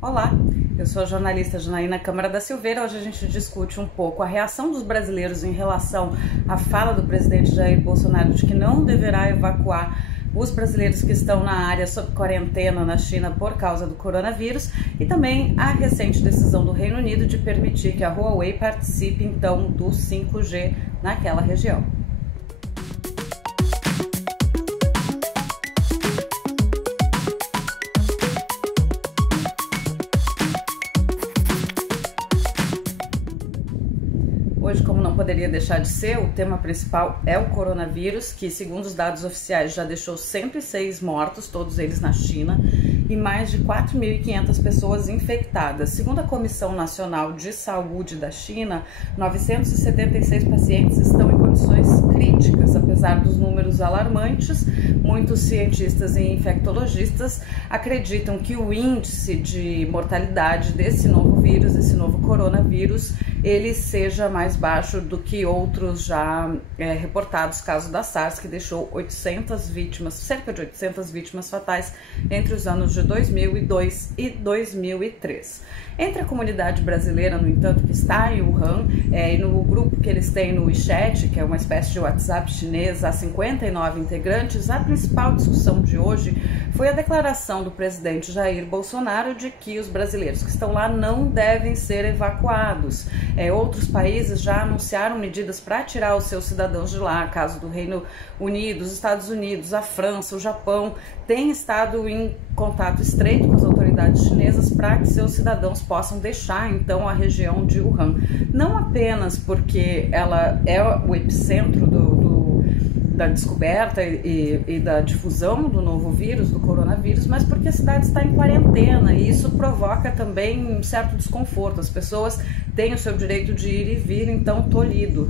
Olá, eu sou a jornalista Janaína Câmara da Silveira. Hoje a gente discute um pouco a reação dos brasileiros em relação à fala do presidente Jair Bolsonaro de que não deverá evacuar os brasileiros que estão na área sob quarentena na China por causa do coronavírus, e também a recente decisão do Reino Unido de permitir que a Huawei participe então do 5G naquela região. Hoje, como não poderia deixar de ser, o tema principal é o coronavírus, que, segundo os dados oficiais, já deixou 106 mortos, todos eles na China, e mais de 4.500 pessoas infectadas. Segundo a Comissão Nacional de Saúde da China, 976 pacientes estão em condições críticas. Apesar dos números alarmantes, muitos cientistas e infectologistas acreditam que o índice de mortalidade desse novo vírus, esse novo coronavírus, ele seja mais baixo do que outros já reportados, caso da SARS, que deixou 800 vítimas, cerca de 800 vítimas fatais entre os anos de 2002 e 2003. Entre a comunidade brasileira, no entanto, que está em Wuhan, e no grupo que eles têm no WeChat, que é uma espécie de WhatsApp chinês, há 59 integrantes, a principal discussão de hoje foi a declaração do presidente Jair Bolsonaro de que os brasileiros que estão lá não devem ser evacuados. Outros países já anunciaram medidas para tirar os seus cidadãos de lá, caso do Reino Unido, os Estados Unidos, a França, o Japão, têm estado em contato estreito com as autoridades chinesas para que seus cidadãos possam deixar então a região de Wuhan. Não apenas porque ela é o epicentro da descoberta e da difusão do novo vírus, do coronavírus, mas porque a cidade está em quarentena, e isso provoca também um certo desconforto. As pessoas têm o seu direito de ir e vir, então, tolhido.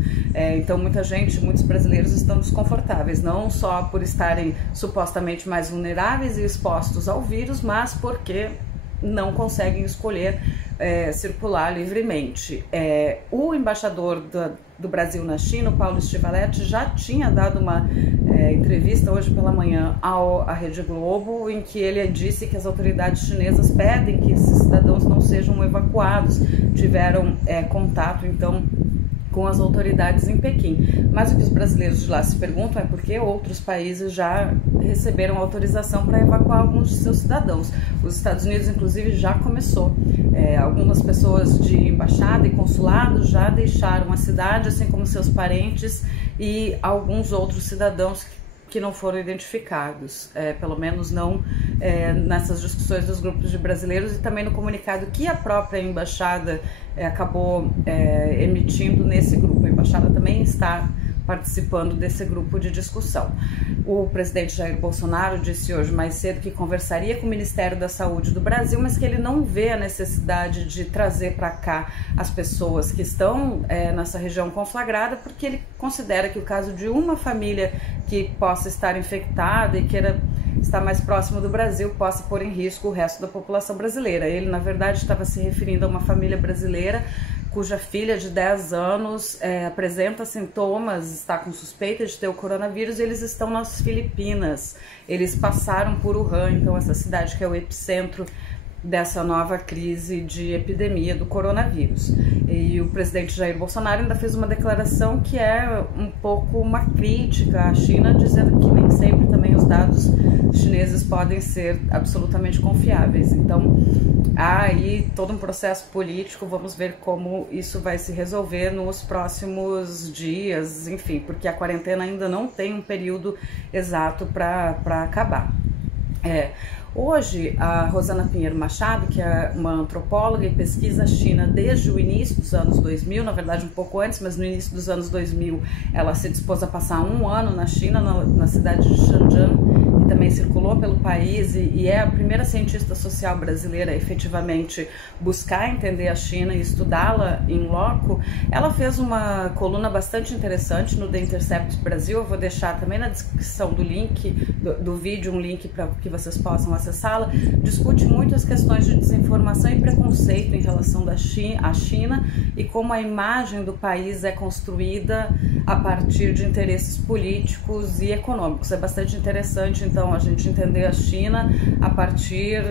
Então muitos brasileiros estão desconfortáveis, não só por estarem supostamente mais vulneráveis e expostos ao vírus, mas porque não conseguem escolher circular livremente. O embaixador do Brasil na China, o Paulo Stivaletti, já tinha dado uma entrevista hoje pela manhã à Rede Globo, em que ele disse que as autoridades chinesas pedem que esses cidadãos não sejam evacuados. Tiveram contato, então, com as autoridades em Pequim. Mas o que os brasileiros de lá se perguntam é por que outros países já receberam autorização para evacuar alguns de seus cidadãos. Os Estados Unidos, inclusive, já começou. Algumas pessoas de embaixada e consulado já deixaram a cidade, assim como seus parentes e alguns outros cidadãos que não foram identificados, pelo menos não nessas discussões dos grupos de brasileiros, e também no comunicado que a própria embaixada acabou emitindo nesse grupo. A embaixada também está participando desse grupo de discussão. O presidente Jair Bolsonaro disse hoje mais cedo que conversaria com o Ministério da Saúde do Brasil, mas que ele não vê a necessidade de trazer para cá as pessoas que estão nessa região conflagrada, porque ele considera que o caso de uma família que possa estar infectada e queira estar mais próximo do Brasil possa pôr em risco o resto da população brasileira. Ele, na verdade, estava se referindo a uma família brasileira cuja filha de 10 anos apresenta sintomas, está com suspeita de ter o coronavírus, e eles estão nas Filipinas. Eles passaram por Wuhan, então essa cidade que é o epicentro dessa nova crise de epidemia do coronavírus. E o presidente Jair Bolsonaro ainda fez uma declaração que é um pouco uma crítica à China, dizendo que nem sempre também os dados chineses podem ser absolutamente confiáveis. Então há aí todo um processo político, vamos ver como isso vai se resolver nos próximos dias, enfim, porque a quarentena ainda não tem um período exato para acabar. Hoje, a Rosana Pinheiro Machado, que é uma antropóloga e pesquisa a China desde o início dos anos 2000, na verdade um pouco antes, mas no início dos anos 2000 ela se dispôs a passar um ano na China, na cidade de Shenzhen, e também circulou pelo país e é a primeira cientista social brasileira a efetivamente buscar entender a China e estudá-la em loco. Ela fez uma coluna bastante interessante no The Intercept Brasil. Eu vou deixar também na descrição do link do vídeo um link para que vocês possam acessá-la. Discute muito as questões de desinformação e preconceito em relação à China e como a imagem do país é construída a partir de interesses políticos e econômicos. É bastante interessante, então, a gente entender a China a partir,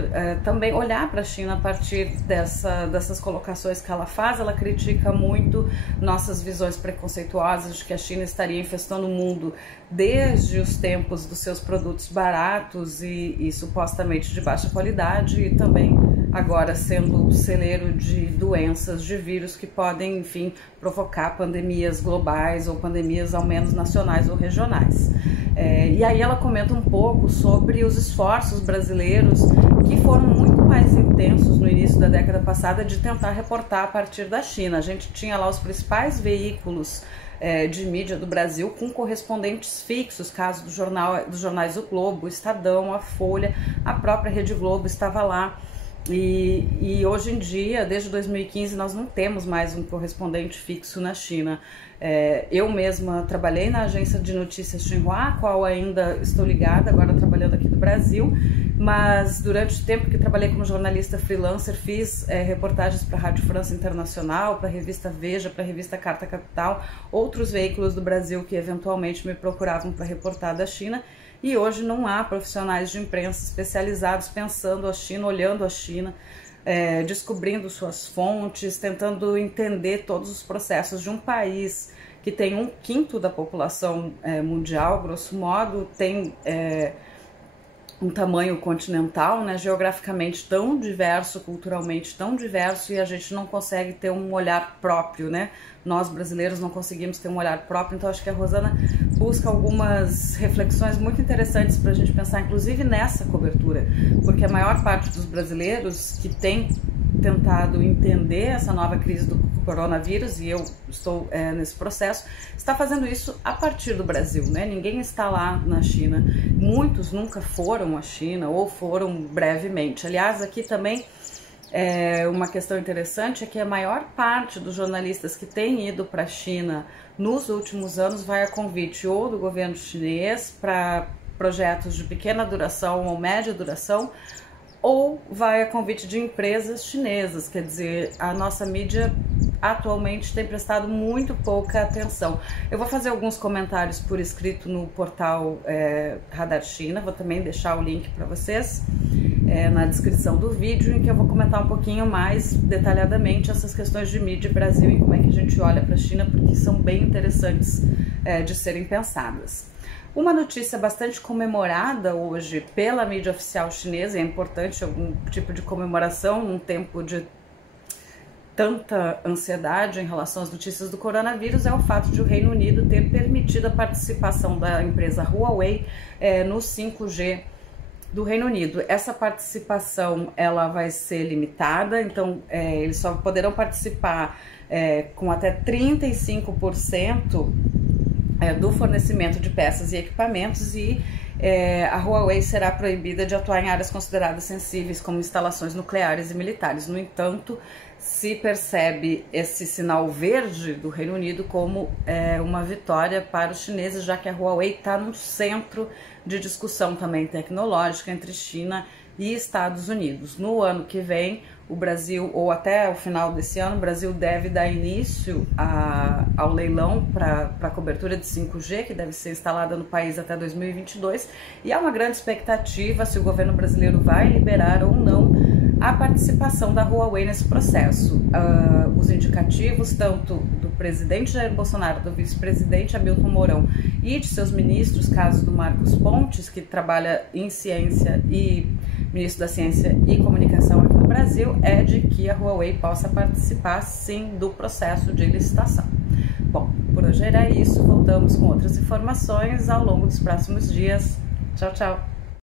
também olhar para a China a partir dessas colocações que ela faz. Ela critica muito nossas visões preconceituosas de que a China estaria infestando o mundo desde os tempos dos seus produtos baratos e supostamente de baixa qualidade, e também agora sendo celeiro de doenças, de vírus que podem, enfim, provocar pandemias globais ou pandemias ao menos nacionais ou regionais. E aí ela comenta um pouco sobre os esforços brasileiros que foram muito mais intensos no início da década passada de tentar reportar a partir da China. A gente tinha lá os principais veículos de mídia do Brasil com correspondentes fixos, caso dos jornais O Globo, o Estadão, a Folha, a própria Rede Globo estava lá. E hoje em dia, desde 2015, nós não temos mais um correspondente fixo na China. Eu mesma trabalhei na agência de notícias Xinhua, a qual ainda estou ligada, agora trabalhando aqui do Brasil, mas durante o tempo que trabalhei como jornalista freelancer, fiz reportagens para a Rádio França Internacional, para a revista Veja, para a revista Carta Capital, outros veículos do Brasil que eventualmente me procuravam para reportar da China. E hoje não há profissionais de imprensa especializados pensando a China, olhando a China, descobrindo suas fontes, tentando entender todos os processos de um país que tem 1/5 da população mundial, grosso modo, tem um tamanho continental, né, geograficamente tão diverso, culturalmente tão diverso, e a gente não consegue ter um olhar próprio, né? Nós brasileiros não conseguimos ter um olhar próprio, então acho que a Rosana busca algumas reflexões muito interessantes para a gente pensar, inclusive nessa cobertura, porque a maior parte dos brasileiros que tem tentado entender essa nova crise do coronavírus, e eu estou nesse processo, está fazendo isso a partir do Brasil, né? Ninguém está lá na China, muitos nunca foram à China ou foram brevemente. Aliás, aqui também uma questão interessante é que a maior parte dos jornalistas que têm ido para a China nos últimos anos vai a convite ou do governo chinês para projetos de pequena duração ou média duração, ou vai a convite de empresas chinesas. Quer dizer, a nossa mídia atualmente tem prestado muito pouca atenção. Eu vou fazer alguns comentários por escrito no portal Radar China, vou também deixar o link para vocês na descrição do vídeo, em que eu vou comentar um pouquinho mais detalhadamente essas questões de mídia Brasil e como é que a gente olha para a China, porque são bem interessantes de serem pensadas. Uma notícia bastante comemorada hoje pela mídia oficial chinesa, é importante algum tipo de comemoração num tempo de tanta ansiedade em relação às notícias do coronavírus, é o fato de o Reino Unido ter permitido a participação da empresa Huawei no 5G do Reino Unido. Essa participação ela vai ser limitada, então eles só poderão participar com até 35% do fornecimento de peças e equipamentos, e a Huawei será proibida de atuar em áreas consideradas sensíveis, como instalações nucleares e militares. No entanto, se percebe esse sinal verde do Reino Unido como uma vitória para os chineses, já que a Huawei está no centro de discussão também tecnológica entre China e Estados Unidos. No ano que vem, o Brasil, ou até o final desse ano, o Brasil deve dar início ao leilão para a cobertura de 5G, que deve ser instalada no país até 2022, e há uma grande expectativa se o governo brasileiro vai liberar ou não a participação da Huawei nesse processo. Os indicativos, tanto do presidente Jair Bolsonaro, do vice-presidente Hamilton Mourão e de seus ministros, caso do Marcos Pontes, que trabalha em ciência e ministro da Ciência e Comunicação aqui no Brasil, é de que a Huawei possa participar sim do processo de licitação. Bom, por hoje era isso, voltamos com outras informações ao longo dos próximos dias. Tchau, tchau!